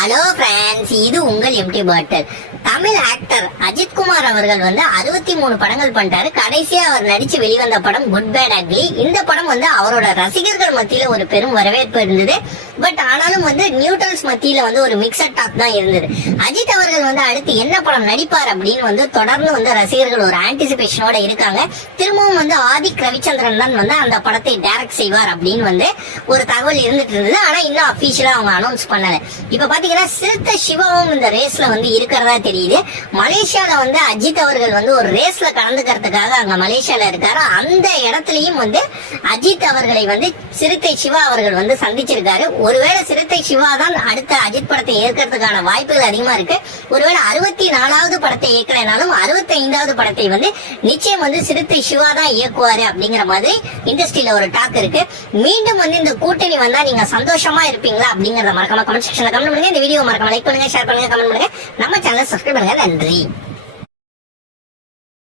Hello friends, இது உங்கள் empty bottle. Tamil actor Ajith Kumar அவர்கள் 63 படங்கள் பண்ணிட்டாரு. கடைசியா அவர் நடிச்சு வெளிவந்த படம் குட் பேட் அக்லி. இந்த படம் அவரோட ரசிகர்கள் மத்தியில ஒரு பெரும் வரவேற்பு இருந்தது. பட் ஆனாலும் நியூட்ரல்ஸ் மத்தியில ஒரு மிக்சட் டாக் தான் இருந்தது. அஜித் அவர்கள் அடுத்து என்ன படம் நடிப்பார் அப்படின்னு தொடர்ந்து ரசிகர்கள் ஒரு ஆன்டிசிபேஷனோட இருக்காங்க. திரும்பவும் ஆதிக் ரவிச்சந்திரன் தான் அந்த படத்தை டைரக்ட் செய்வார் அப்படின்னு ஒரு தகவல் இருந்துட்டு இருந்தது. ஆனா இன்னும் அபிஷியலா அவங்க அனௌன்ஸ் பண்ணல. இப்ப பாத்தீங்கன்னா சிறுத்தை சிவாவும் இந்த ரேஸ்ல இருக்கிறதா தெரியுது. மலேசியால அஜித் அவர்கள் ஒரு ரேஸ்ல கலந்துக்கிறதுக்காக அங்க மலேசியால இருக்காரு. அந்த இடத்துலயும் அஜித் அவர்களை சிறுத்தை சிவா அவர்கள் சந்திச்சிருக்காரு. ஒருவேளை சிறுத்தை சிவா தான் அடுத்த அஜித் படத்தை ஏற்கிறதுக்கான வாய்ப்புகள் அதிகமா இருக்கு. ஒருவேளை 64வது படத்தை ஏற்கனாலும் 65வது படத்தை நிச்சயம் சிறுத்தை சிவா தான் இயக்குவாரு அப்படிங்கிற மாதிரி இண்டஸ்ட்ரியில ஒரு டாக் இருக்கு. மீண்டும் இந்த கூட்டணி வந்தா நீங்க சந்தோஷமா இருப்பீங்களா அப்படிங்கறத மறக்காம கமெண்ட் செக்ஷன்ல கமெண்ட் பண்ணுங்க. இந்த வீடியோ மறக்காம லைக் பண்ணுங்க, ஷேர் பண்ணுங்க, கமெண்ட் பண்ணுங்க. நம்ம சேனல் சப்ஸ்கிரைப் பண்ணுங்க. நன்றி.